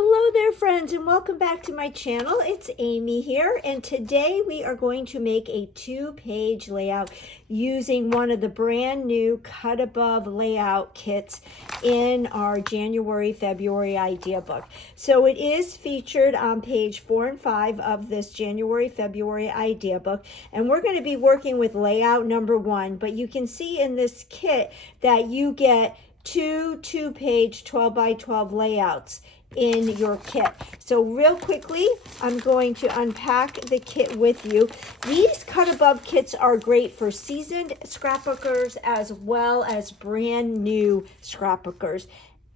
Hello there, friends, and welcome back to my channel. It's Amy here, and today we are going to make a two-page layout using one of the brand new cut above layout kits in our January-February idea book. So it is featured on page 4 and 5 of this January-February idea book, and we're going to be working with layout number 1, but you can see in this kit that you get two-page 12 by 12 layouts in your kit. So real quickly, I'm going to unpack the kit with you. These cut above kits are great for seasoned scrapbookers as well as brand new scrapbookers.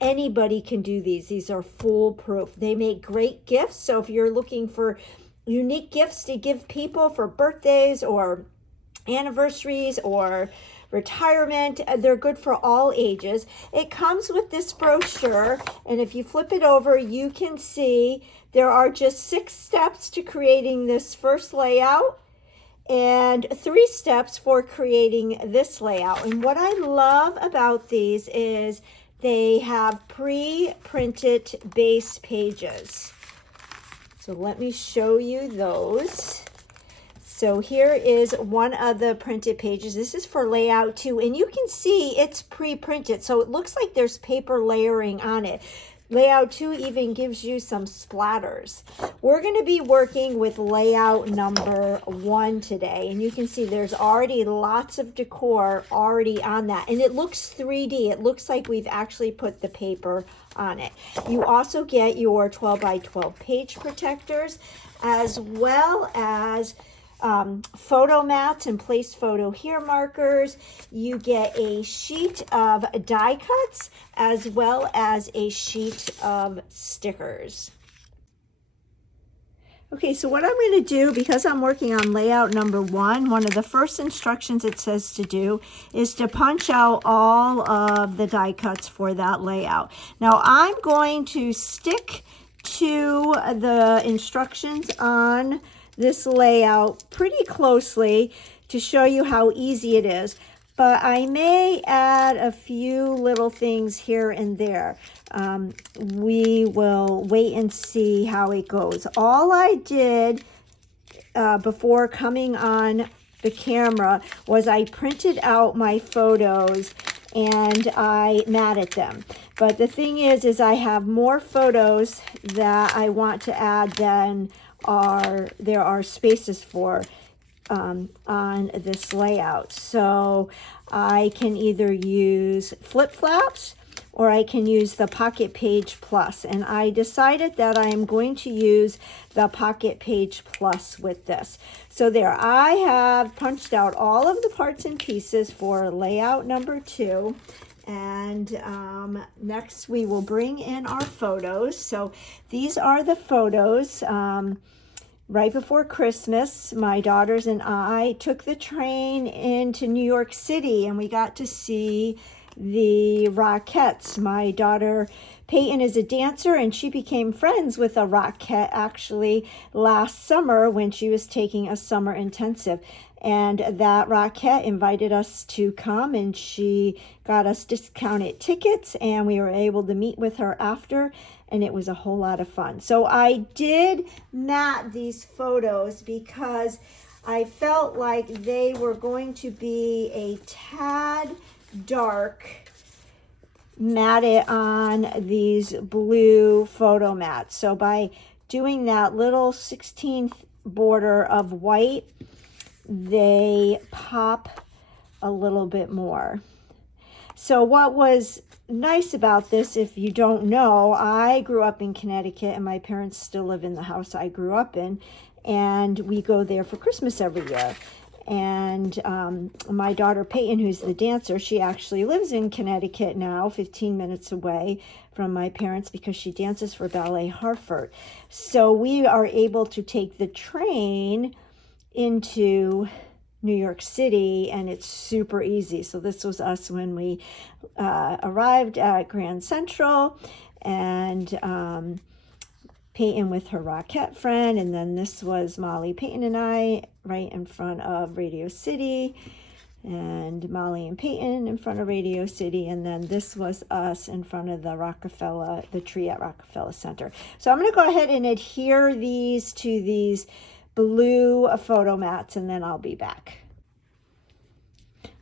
Anybody can do these. These are foolproof. They make great gifts. So if you're looking for unique gifts to give people for birthdays or anniversaries or retirement, they're good for all ages. It comes with this brochure, and if you flip it over, you can see there are just 6 steps to creating this first layout and 3 steps for creating this layout. And what I love about these is they have pre-printed base pages. So let me show you those. So here is one of the printed pages. This is for layout 2, and you can see it's pre-printed, so it looks like there's paper layering on it. Layout 2 even gives you some splatters. We're going to be working with layout number 1 today, and you can see there's already lots of decor already on that, and it looks 3D. It looks like we've actually put the paper on it. You also get your 12 by 12 page protectors, as well as photo mats and place photo here markers. You get a sheet of die cuts as well as a sheet of stickers. Okay, so what I'm going to do, because I'm working on layout number 1, one of the first instructions it says to do is to punch out all of the die cuts for that layout. Now I'm going to stick to the instructions on this layout pretty closely to show you how easy it is, but I may add a few little things here and there. We will wait and see how it goes. All I did before coming on the camera was I printed out my photos and I matted them. But the thing is I have more photos that I want to add than there are spaces for on this layout. So I can either use flip flaps or I can use the Pocket Page Plus, and I decided that I am going to use the Pocket Page Plus with this. So there, I have punched out all of the parts and pieces for layout number 2. And next we will bring in our photos. So these are the photos. Right before Christmas, my daughters and I took the train into New York City, and we got to see the Rockettes. My daughter Peyton is a dancer, and she became friends with a Rockette actually last summer when she was taking a summer intensive. And that Rockette invited us to come, and she got us discounted tickets, and we were able to meet with her after, and it was a whole lot of fun. So I did mat these photos because I felt like they were going to be a tad dark matted on these blue photo mats. So by doing that little 16th border of white, they pop a little bit more. So what was nice about this, if you don't know, I grew up in Connecticut, and my parents still live in the house I grew up in, and we go there for Christmas every year. And my daughter Peyton, who's the dancer, she actually lives in Connecticut now, 15 minutes away from my parents, because she dances for Ballet Hartford. So we are able to take the train into New York City, and it's super easy. So this was us when we arrived at Grand Central, and Peyton with her Rockette friend, and then this was Molly, Peyton, and I right in front of Radio City. and Molly and Peyton in front of Radio City, and then this was us in front of the tree at Rockefeller Center. So I'm going to go ahead and adhere these to these blue photo mats, and then I'll be back.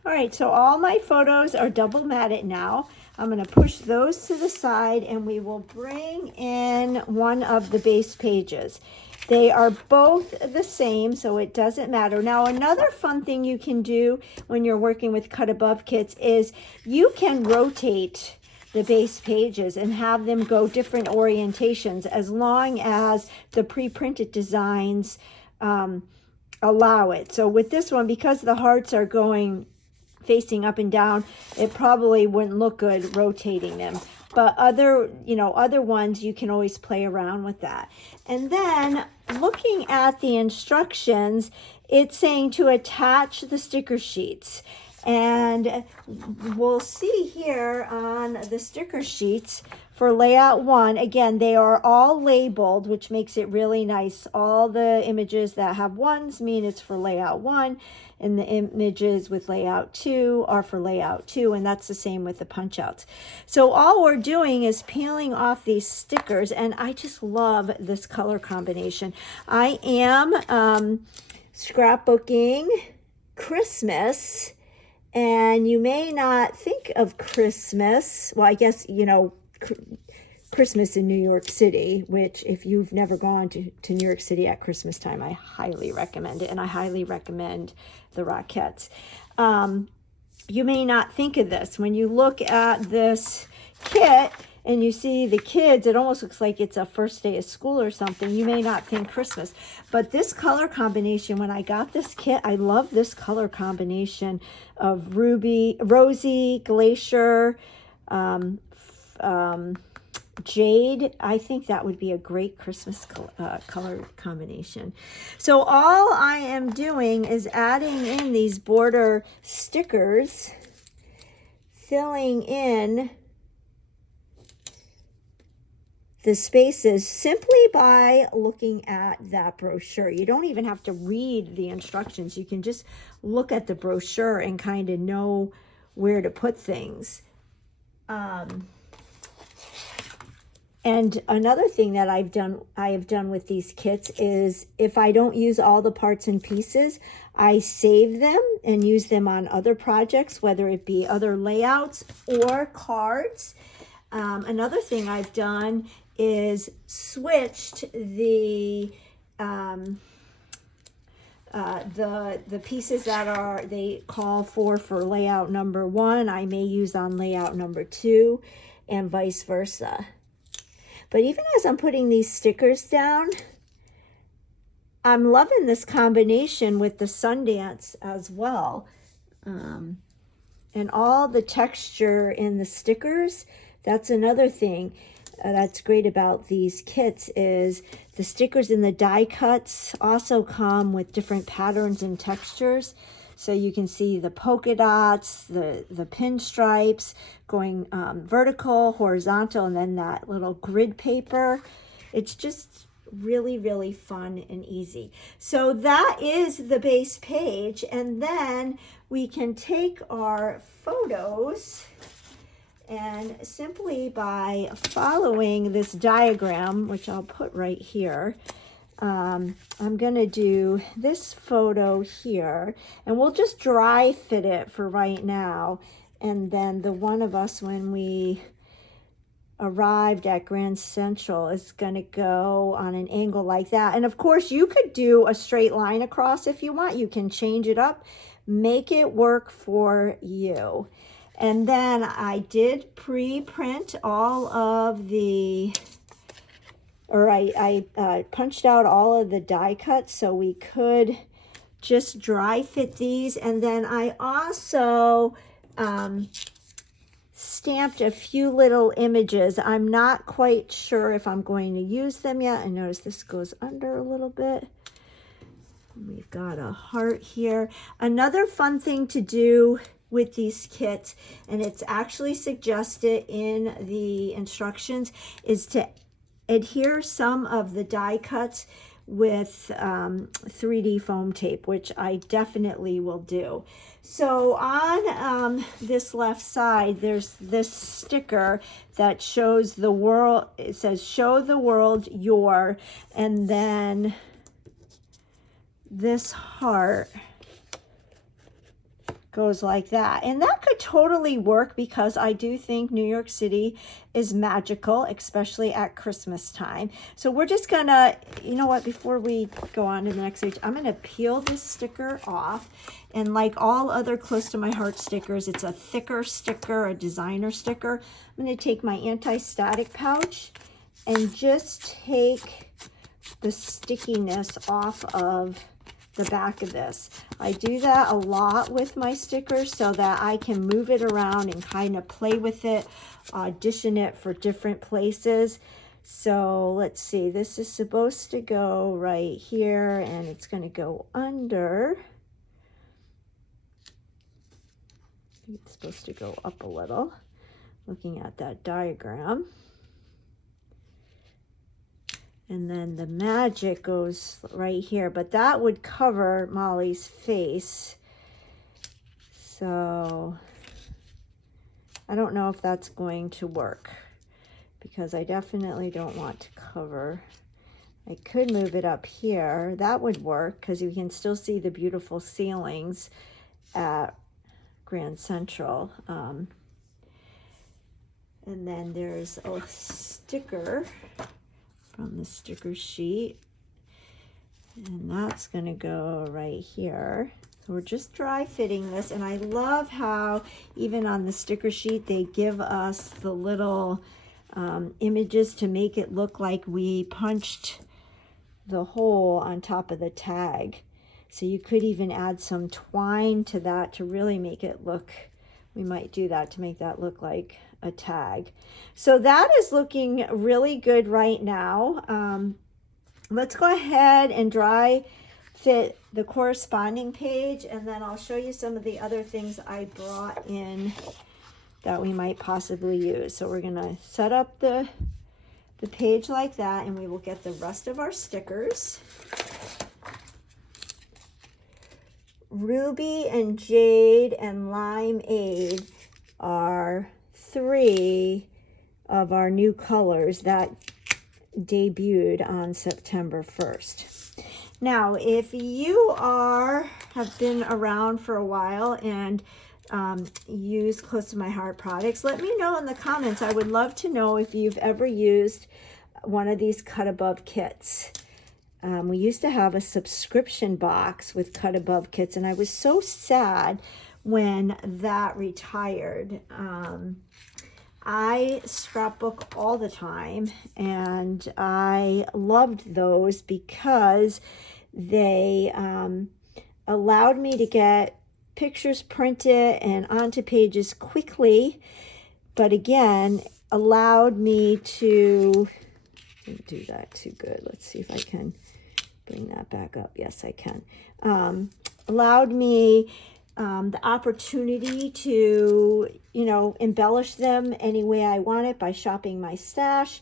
All right, so all my photos are double matted now. I'm going to push those to the side, and we will bring in one of the base pages. They are both the same, so it doesn't matter. Now, another fun thing you can do when you're working with cut above kits is you can rotate the base pages and have them go different orientations as long as the pre-printed designs allow it. So with this one, because the hearts are going facing up and down, it probably wouldn't look good rotating them. But other ones, you can always play around with that. And then looking at the instructions, it's saying to attach the sticker sheets. And we'll see here on the sticker sheets for layout 1, again, they are all labeled, which makes it really nice. All the images that have 1s mean it's for layout 1, and the images with layout 2 are for layout 2, and that's the same with the punch outs. So all we're doing is peeling off these stickers, and I just love this color combination. I am scrapbooking Christmas, and you may not think of Christmas, well, I guess, Christmas in New York City, which if you've never gone to New York City at Christmas time, I highly recommend it, and I highly recommend the Rockettes. You may not think of this. When you look at this kit and you see the kids, it almost looks like it's a first day of school or something. You may not think Christmas, but this color combination, when I got this kit, I love this color combination of rosy, glacier, jade. I think that would be a great Christmas color combination. So all I am doing is adding in these border stickers, filling in the spaces simply by looking at that brochure. You don't even have to read the instructions. You can just look at the brochure and kind of know where to put things. And another thing that I have done with these kits is if I don't use all the parts and pieces, I save them and use them on other projects, whether it be other layouts or cards. Another thing I've done is switched the pieces that they call for layout number 1, I may use on layout number 2, and vice versa. But even as I'm putting these stickers down, I'm loving this combination with the Sundance as well. And all the texture in the stickers, that's another thing that's great about these kits is the stickers in the die cuts also come with different patterns and textures. So you can see the polka dots, the pinstripes going vertical, horizontal, and then that little grid paper. It's just really, really fun and easy. So that is the base page. And then we can take our photos and simply by following this diagram, which I'll put right here, I'm going to do this photo here, and we'll just dry fit it for right now. And then the one of us, when we arrived at Grand Central, is going to go on an angle like that. And of course, you could do a straight line across if you want. You can change it up, make it work for you. And then I did pre-print all of the... I punched out all of the die cuts so we could just dry fit these. And then I also stamped a few little images. I'm not quite sure if I'm going to use them yet. And notice this goes under a little bit. We've got a heart here. Another fun thing to do with these kits, and it's actually suggested in the instructions, is to adhere some of the die cuts with 3D foam tape, which I definitely will do. So on this left side, there's this sticker that shows the world. It says, show the world your, and then this heart goes like that. And that could totally work because I do think New York City is magical, especially at Christmas time. So we're just gonna, you know what, before we go on to the next page, I'm gonna peel this sticker off. And like all other close to my heart stickers, it's a thicker sticker, a designer sticker. I'm gonna take my anti-static pouch and just take the stickiness off of the back of this. I do that a lot with my stickers so that I can move it around and kind of play with it, audition it for different places. So let's see, this is supposed to go right here and it's going to go under. It's supposed to go up a little, looking at that diagram. And then the magic goes right here, but that would cover Molly's face. So I don't know if that's going to work because I definitely don't want to cover. I could move it up here. That would work because you can still see the beautiful ceilings at Grand Central. And then there's a sticker on the sticker sheet, and that's going to go right here. So we're just dry fitting this, and I love how even on the sticker sheet they give us the little images to make it look like we punched the hole on top of the tag. So you could even add some twine to that to really make it look, we might do that to make that look like a tag. So that is looking really good right now. Let's go ahead and dry fit the corresponding page, and then I'll show you some of the other things I brought in that we might possibly use. So we're gonna set up the page like that, and we will get the rest of our stickers. Ruby and Jade and Limeade are 3 of our new colors that debuted on September 1st. Now, if you have been around for a while and use Close to My Heart products, let me know in the comments. I would love to know if you've ever used one of these Cut Above kits. We used to have a subscription box with Cut Above kits, and I was so sad when that retired. I scrapbook all the time, and I loved those because they allowed me to get pictures printed and onto pages quickly, but again, allowed me to, didn't do that too good. Let's see if I can bring that back up. Yes, I can. Allowed me the opportunity to, embellish them any way I want it by shopping my stash.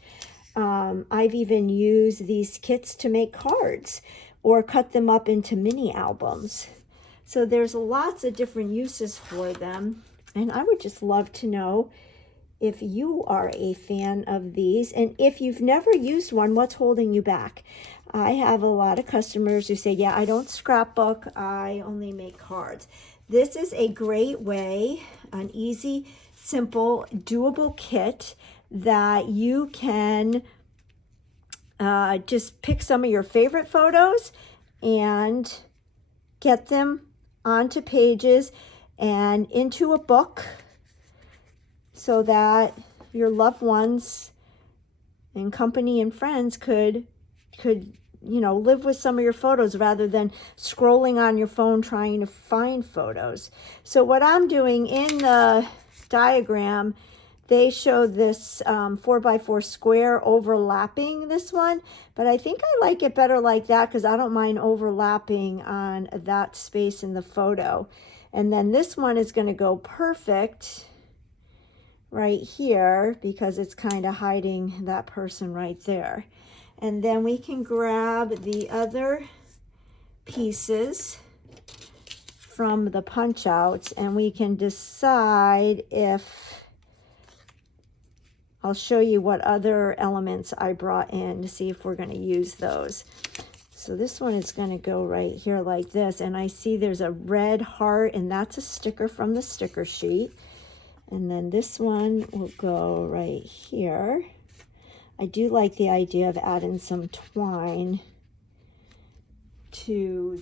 I've even used these kits to make cards or cut them up into mini albums. So there's lots of different uses for them. And I would just love to know if you are a fan of these. And if you've never used one, what's holding you back? I have a lot of customers who say, yeah, I don't scrapbook, I only make cards. This is a great way, an easy, simple, doable kit that you can just pick some of your favorite photos and get them onto pages and into a book so that your loved ones and company and friends could live with some of your photos rather than scrolling on your phone trying to find photos. So what I'm doing in the diagram, they show this 4x4 square overlapping this one, but I think I like it better like that because I don't mind overlapping on that space in the photo. And then this one is going to go perfect right here because it's kind of hiding that person right there. And then we can grab the other pieces from the punch outs and we can decide if, I'll show you what other elements I brought in to see if we're going to use those. So this one is going to go right here like this, and I see there's a red heart, and that's a sticker from the sticker sheet. And then this one will go right here. I do like the idea of adding some twine to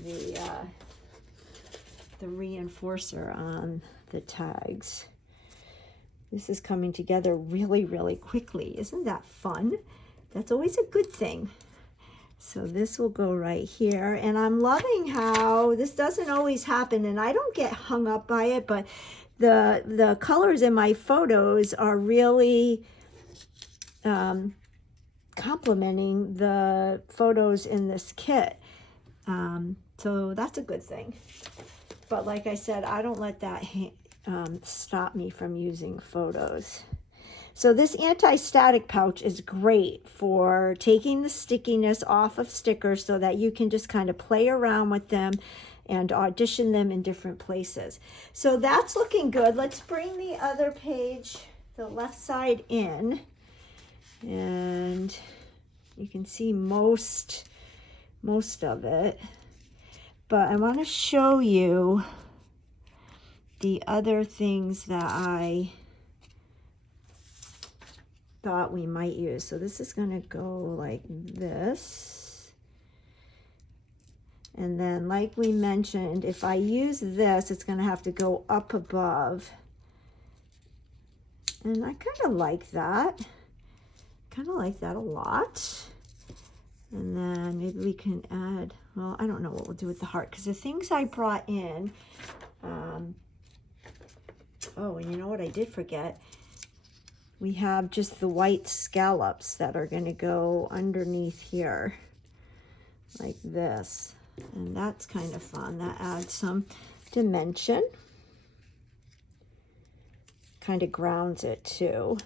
the reinforcer on the tags. This is coming together really, really quickly. Isn't that fun? That's always a good thing. So this will go right here. And I'm loving how this doesn't always happen, and I don't get hung up by it, but the colors in my photos are really complementing the photos in this kit. So that's a good thing. But like I said, I don't let that stop me from using photos. So this anti-static pouch is great for taking the stickiness off of stickers so that you can just kind of play around with them and audition them in different places. So that's looking good. Let's bring the other page, the left side, in, and you can see most of it. But I want to show you the other things that I thought we might use. So this is going to go like this. And then like we mentioned, if I use this, it's going to have to go up above. And I kind of like that. Kind of like that a lot. And then maybe we can add, well, I don't know what we'll do with the heart, because the things I brought in, oh, and you know what I did forget? We have just the white scallops that are going to go underneath here, like this. And that's kind of fun. That adds some dimension. Kind of grounds it too.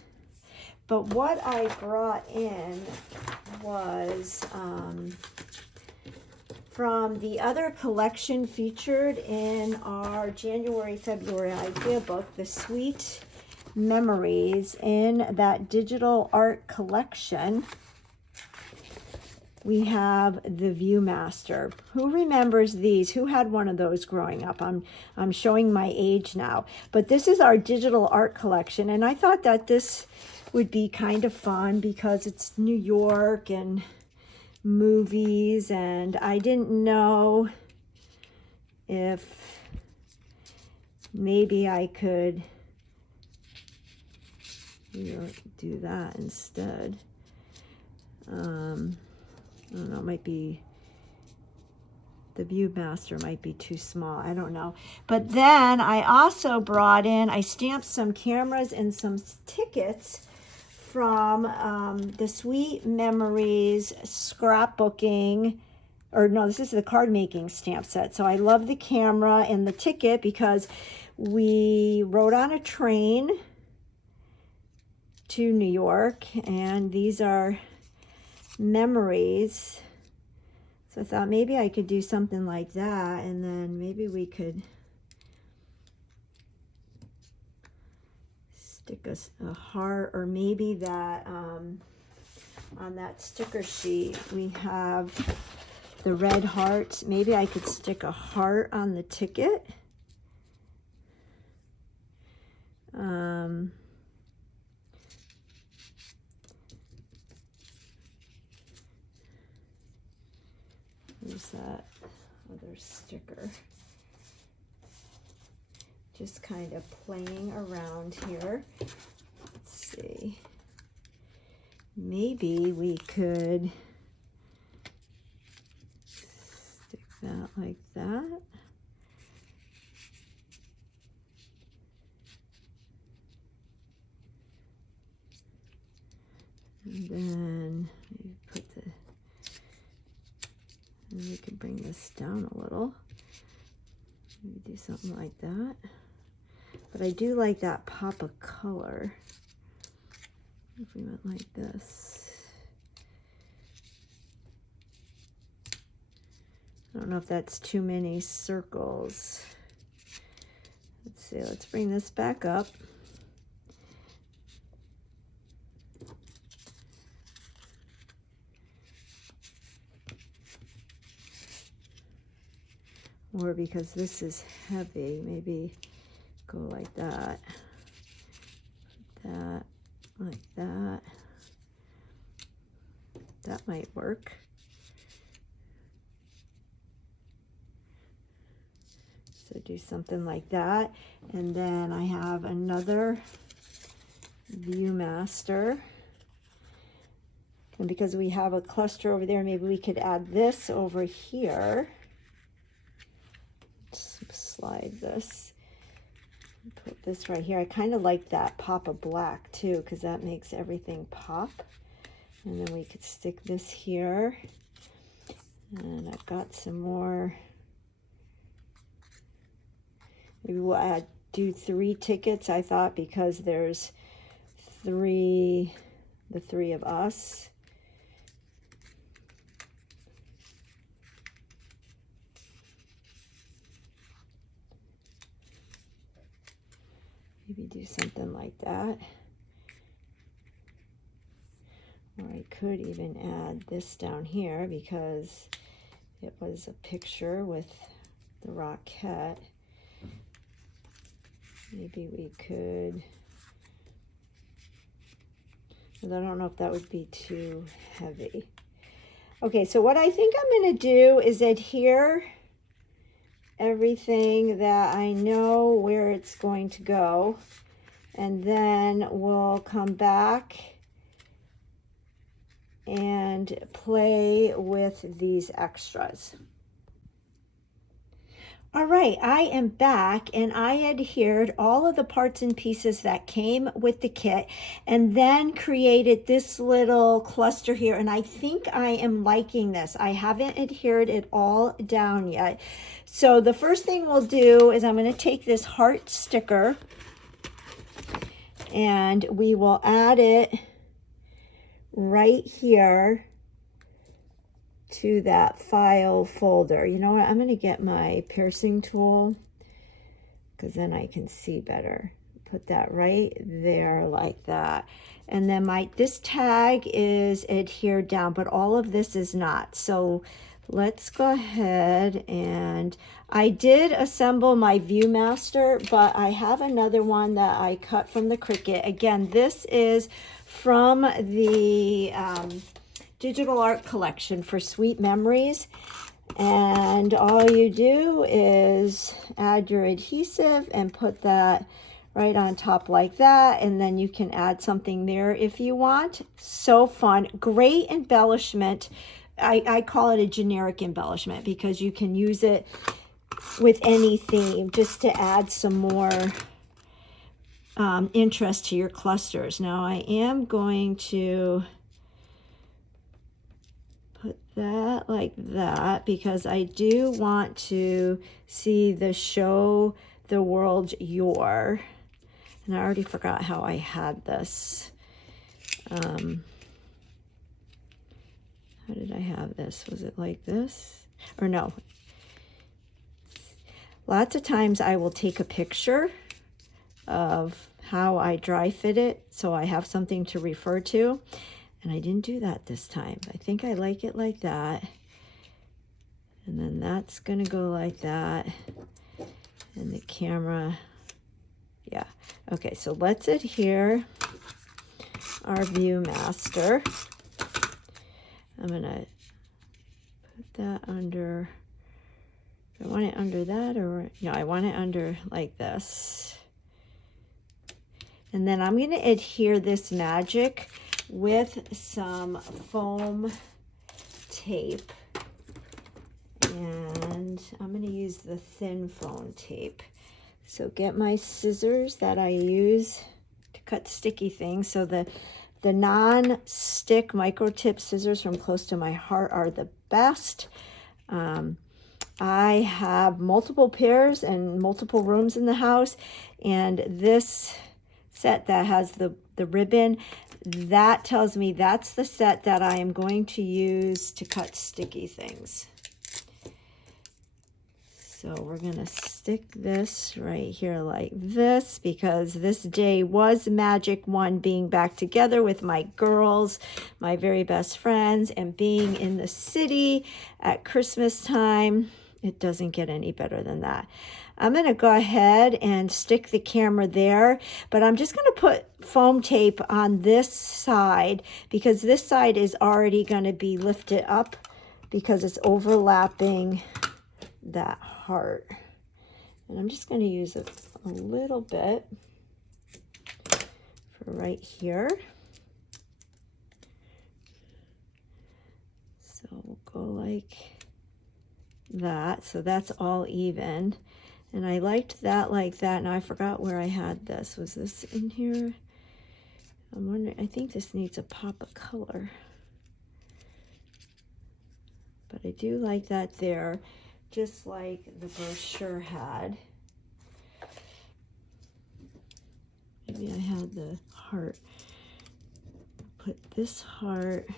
But what I brought in was from the other collection featured in our January-February idea book, the Sweet Memories, in that digital art collection. We have the Viewmaster. Who remembers these? Who had one of those growing up? I'm showing my age now. But this is our digital art collection, and I thought that this would be kind of fun because it's New York and movies, and I didn't know if maybe I could, do that instead. I don't know, it might be, the Viewmaster might be too small. I don't know. But then I also brought in, I stamped some cameras and some tickets from the Sweet Memories scrapbooking, or no, this is the card making stamp set. So I love the camera and the ticket because we rode on a train to New York, and these are memories. So I thought maybe I could do something like that, and then maybe we could stick a heart, or maybe that on that sticker sheet we have the red hearts. Maybe I could stick a heart on the ticket. There's that other sticker. Just kind of playing around here. Let's see. Maybe we could stick that like that. And then maybe put the, and we could bring this down a little. Maybe do something like that. But I do like that pop of color. If we went like this. I don't know if that's too many circles. Let's see, let's bring this back up. Or because this is heavy, maybe go like that. Put that, like that. That might work. So do something like that. And then I have another Viewmaster. And because we have a cluster over there, maybe we could add this over here. Slide this, put this right here. I kind of like that pop of black too, because that makes everything pop. And then we could stick this here. And I've got some more. Maybe we'll do 3 tickets, I thought, because there's the 3 of us. Maybe do something like that. Or I could even add this down here because it was a picture with the Rockette. Maybe we could, but I don't know if that would be too heavy. Okay, so what I think I'm going to do is adhere everything that I know where it's going to go, and then we'll come back and play with these extras. All right, I am back, and I adhered all of the parts and pieces that came with the kit and then created this little cluster here, and I think I am liking this. I haven't adhered it all down yet. So the first thing we'll do is I'm going to take this heart sticker and we will add it right here to that file folder. You know what, I'm going to get my piercing tool because then I can see better. Put that right there like that. And then this tag is adhered down, but all of this is not. So let's go ahead, and I did assemble my Viewmaster, but I have another one that I cut from the Cricut. Again, this is from the digital art collection for Sweet Memories, and all you do is add your adhesive and put that right on top like that, and then you can add something there if you want. So fun, great embellishment. I call it a generic embellishment because you can use it with any theme just to add some more interest to your clusters. Now I am going to put that like that because I do want to see the show the world your, and I already forgot how I had this. How did I have this? Was it like this? Or no. Lots of times I will take a picture of how I dry fit it so I have something to refer to. And I didn't do that this time. I think I like it like that. And then that's going to go like that. And the camera, yeah. Okay, so let's adhere our Viewmaster. I'm going to put that under, do I want it under that or, no, I want it under like this. And then I'm going to adhere this magic with some foam tape. And I'm going to use the thin foam tape. So get my scissors that I use to cut sticky things. So the non-stick micro-tip scissors from Close to My Heart are the best. I have multiple pairs and multiple rooms in the house, and this set that has the ribbon, that tells me that's the set that I am going to use to cut sticky things. So we're gonna stick this right here like this, because this day was magic, one, being back together with my girls, my very best friends, and being in the city at Christmas time. It doesn't get any better than that. I'm gonna go ahead and stick the camera there, but I'm just gonna put foam tape on this side because this side is already gonna be lifted up because it's overlapping that heart. And I'm just going to use a little bit for right here. So we'll go like that. So that's all even. And I liked that like that. Now I forgot where I had this. Was this in here? I'm wondering, I think this needs a pop of color. But I do like that there, just like the brochure had. Maybe I had the heart. Put this heart.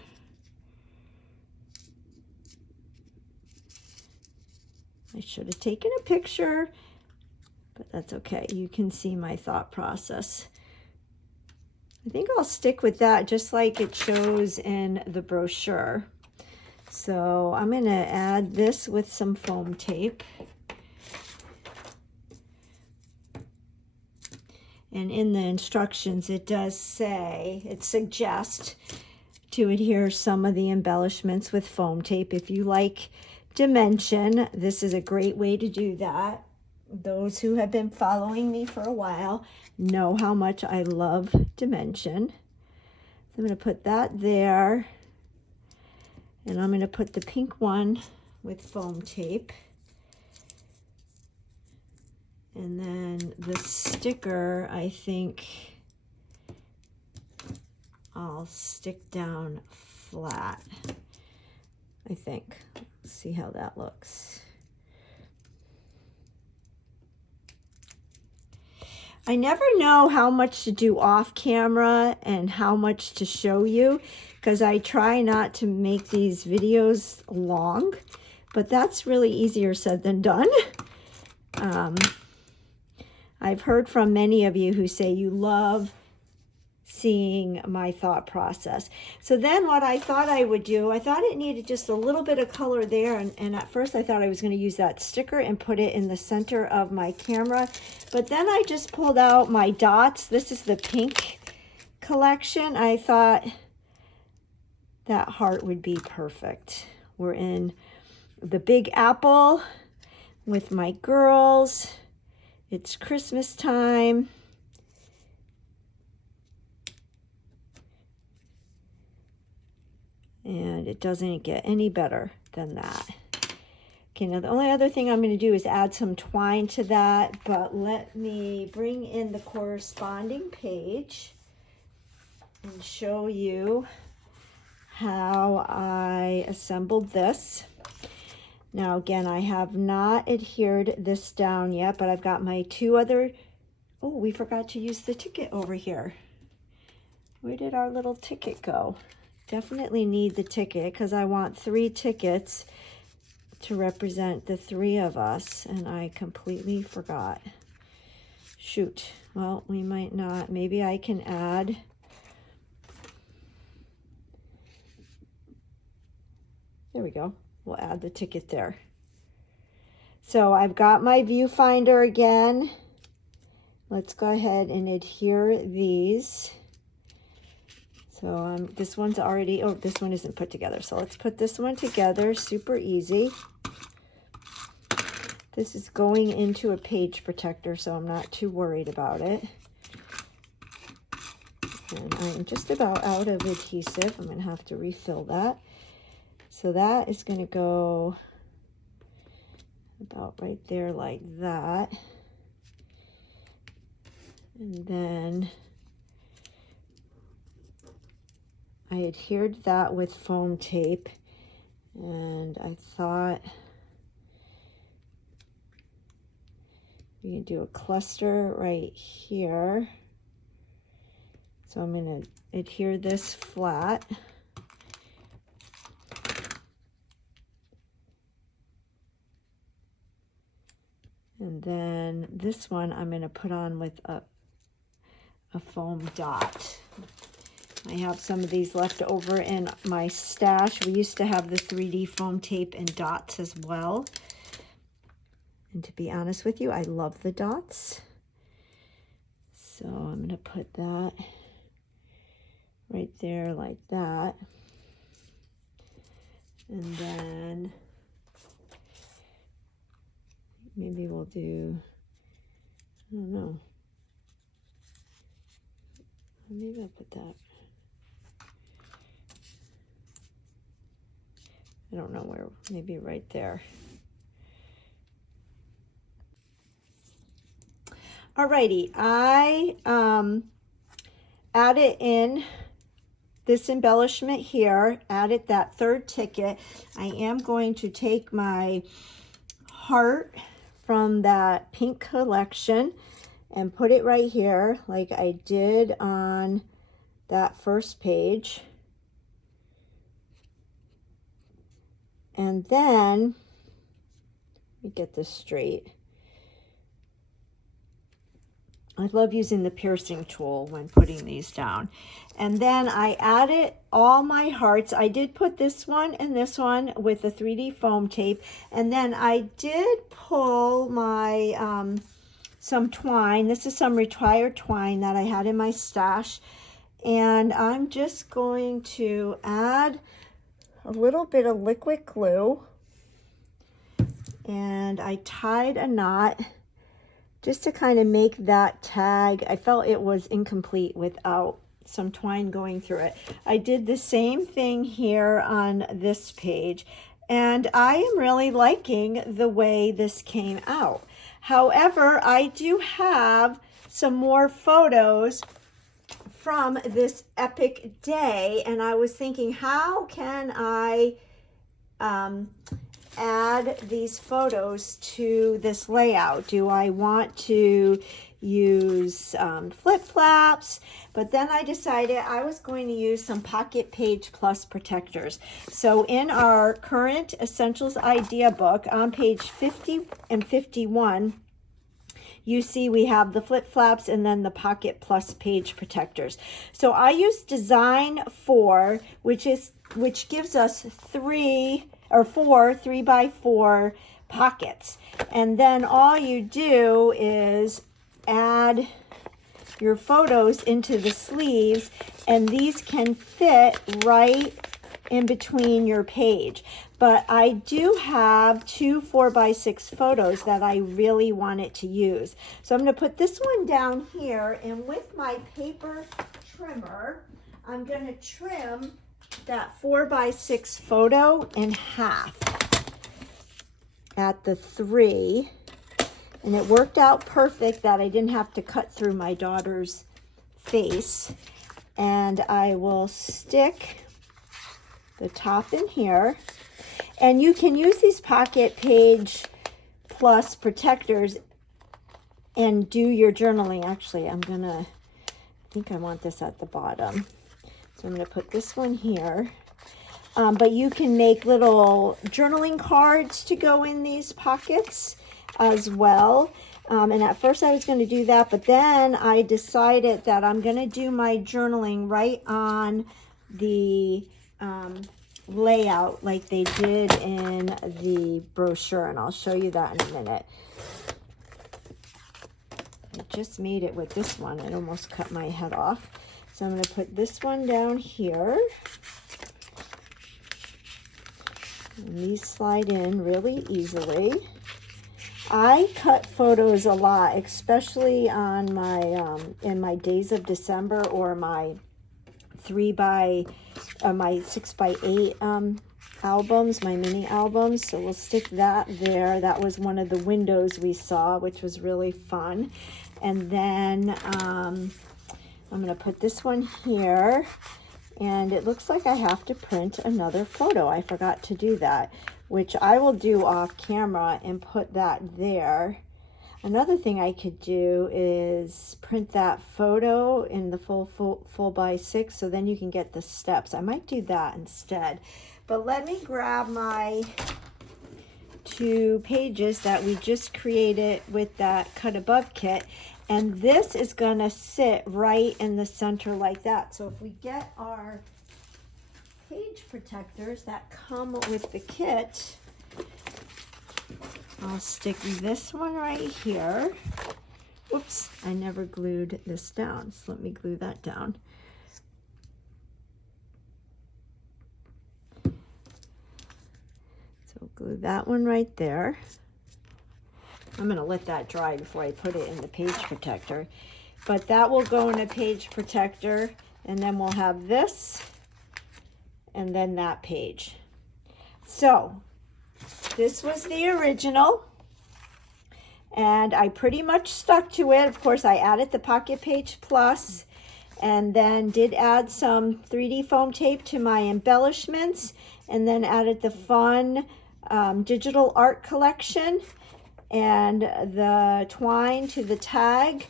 I should have taken a picture, but that's okay. You can see my thought process. I think I'll stick with that just like it shows in the brochure. So I'm going to add this with some foam tape. And in the instructions, it does say, it suggests to adhere some of the embellishments with foam tape. If you like dimension, this is a great way to do that. Those who have been following me for a while know how much I love dimension. So I'm going to put that there. And I'm going to put the pink one with foam tape. And then the sticker, I think I'll stick down flat. I think. Let's see how that looks. I never know how much to do off camera and how much to show you, because I try not to make these videos long, but that's really easier said than done. I've heard from many of you who say you love seeing my thought process. So then what I thought I would do, I thought it needed just a little bit of color there, and at first I thought I was going to use that sticker and put it in the center of my camera, but then I just pulled out my dots. This is the pink collection. I thought that heart would be perfect. We're in the Big Apple with my girls. It's Christmas time. And it doesn't get any better than that. Okay, now the only other thing I'm going to do is add some twine to that, but let me bring in the corresponding page and show you how I assembled this. Now again, I have not adhered this down yet, but I've got my two other, oh, we forgot to use the ticket over here. Where did our little ticket go? Definitely need the ticket because I want 3 tickets to represent the 3 of us, and I completely forgot. Shoot. Well, we might not. Maybe I can add. There we go. We'll add the ticket there. So I've got my viewfinder again. Let's go ahead and adhere these. So this one's already, oh, this one isn't put together. So let's put this one together, super easy. This is going into a page protector, so I'm not too worried about it. And I'm just about out of adhesive. I'm gonna have to refill that. So that is gonna go about right there like that. And then I adhered that with foam tape, and I thought we can do a cluster right here. So I'm going to adhere this flat. And then this one I'm going to put on with a foam dot. I have some of these left over in my stash. We used to have the 3D foam tape and dots as well. And to be honest with you, I love the dots. So I'm going to put that right there like that. And then maybe we'll do, I don't know. Maybe I'll put that. I don't know where, maybe right there. Alrighty, I added in this embellishment here, added that third ticket. I am going to take my heart from that pink collection and put it right here like I did on that first page. And then, let me get this straight. I love using the piercing tool when putting these down. And then I added all my hearts. I did put this one and this one with the 3D foam tape. And then I did pull my some twine. This is some retired twine that I had in my stash. And I'm just going to add a little bit of liquid glue. And I tied a knot just to kind of make that tag. I felt it was incomplete without some twine going through it. I did the same thing here on this page, and I am really liking the way this came out. However, I do have some more photos from this epic day, and I was thinking, how can I add these photos to this layout? Do I want to use flip-flaps? But then I decided I was going to use some Pocket Page Plus protectors. So in our current Essentials Idea book on page 50 and 51, you see we have the flip-flaps and then the Pocket Plus page protectors. So I use Design 4, which gives us four 3x4 pockets. And then all you do is add your photos into the sleeves, and these can fit right in between your page. But I do have two 4x6 photos that I really wanted to use. So I'm going to put this one down here, and with my paper trimmer, I'm going to trim that 4x6 photo in half at the 3. And it worked out perfect that I didn't have to cut through my daughter's face. And I will stick the top in here. And you can use these Pocket Page Plus protectors and do your journaling. Actually, I think I want this at the bottom. So I'm going to put this one here. But you can make little journaling cards to go in these pockets as well. And at first I was going to do that, but then I decided that I'm going to do my journaling right on the layout like they did in the brochure, and I'll show you that in a minute. I just made it with this one. It almost cut my head off. So I'm going to put this one down here. And these slide in really easily. I cut photos a lot, especially on my in my Days of December or my 6x8 albums, my mini albums. So we'll stick that there. That was one of the windows we saw, which was really fun. And then I'm going to put this one here. And it looks like I have to print another photo. I forgot to do that, which I will do off camera and put that there. Another thing I could do is print that photo in the full by 6, so then you can get the steps. I might do that instead. But let me grab my 2 pages that we just created with that cut above kit, and this is gonna sit right in the center like that. So if we get our page protectors that come with the kit, I'll stick this one right here. Oops, I never glued this down, so let me glue that down. So glue that one right there. I'm gonna let that dry before I put it in the page protector. But that will go in a page protector, and then we'll have this, and then that page. So this was the original, and I pretty much stuck to it. Of course, I added the Pocket Page Plus, and then did add some 3D foam tape to my embellishments, and then added the fun digital art collection and the twine to the tag,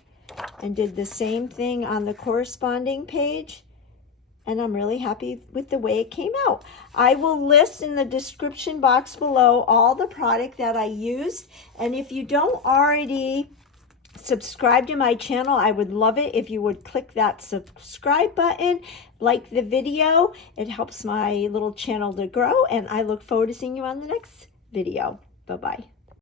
and did the same thing on the corresponding page. And I'm really happy with the way it came out. I will list in the description box below all the product that I used. And if you don't already subscribe to my channel, I would love it if you would click that subscribe button, like the video. It helps my little channel to grow, and I look forward to seeing you on the next video. Bye-bye.